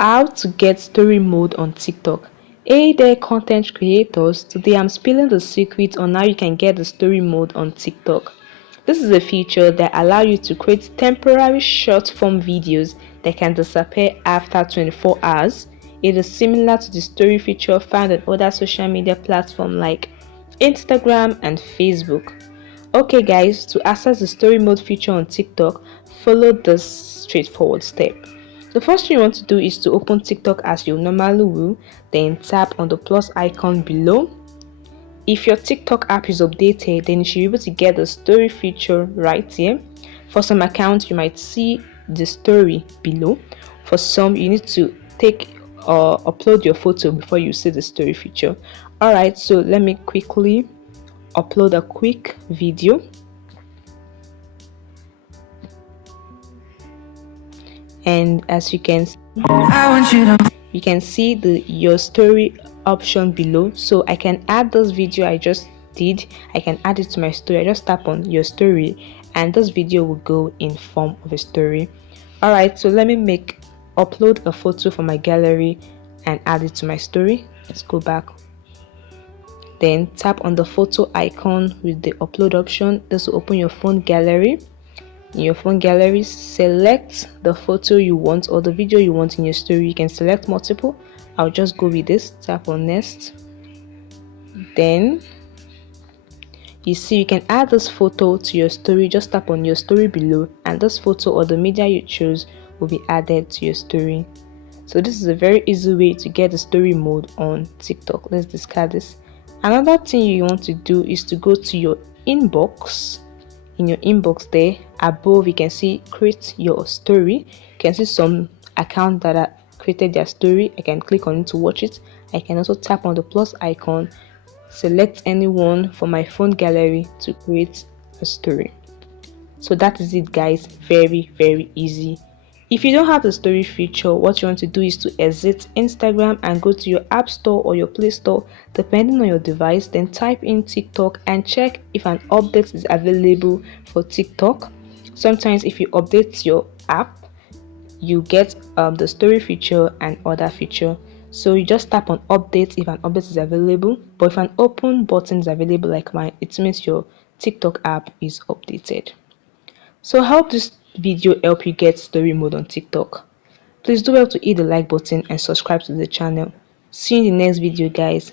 How to get story mode on TikTok. Hey there, content creators. Today I'm spilling the secret on how you can get the story mode on TikTok. This is a feature that allows you to create temporary short form videos that can disappear after 24 hours. It is similar to the story feature found on other social media platforms like Instagram and Facebook. Okay guys, to access the story mode feature on TikTok, follow this straightforward step. The first thing you want to do is to open TikTok as you normally will, then tap on the plus icon below. If your TikTok app is updated, then you should be able to get the story feature right here. For some accounts, you might see the story below. For some, you need to upload your photo before you see the story feature. Alright, so let me quickly upload a quick video. And as you can see, you can see the your story option below. So I can add this video I just did. I can add it to my story. I just tap on your story and this video will go in form of a story. Alright, so let me upload a photo from my gallery and add it to my story. Let's go back. Then tap on the photo icon with the upload option. This will open your phone gallery. In your phone gallery, select the photo you want or the video you want in your story. You can select multiple. I'll just go with this. Tap on next. Then you see you can add this photo to your story. Just tap on your story below and this photo or the media you choose will be added to your story. So this is a very easy way to get the story mode on TikTok. Let's discard this. Another thing you want to do is to go to your inbox. In your inbox there above, you can see create your story. You can see some accounts that are created their story. I can click on it to watch it. I can also tap on the plus icon, select anyone from my phone gallery to create a story. So that is it guys, very easy. If you don't have the story feature, what you want to do is to exit Instagram and go to your app store or your play store depending on your device. Then type in TikTok and check if an update is available for TikTok. Sometimes if you update your app, you get the story feature and other feature. So you just tap on update if an update is available, but if an open button is available like mine, it means your TikTok app is updated. So how this video help you get story mode on TikTok? Please do well to hit the like button and subscribe to the channel. See you in the next video guys.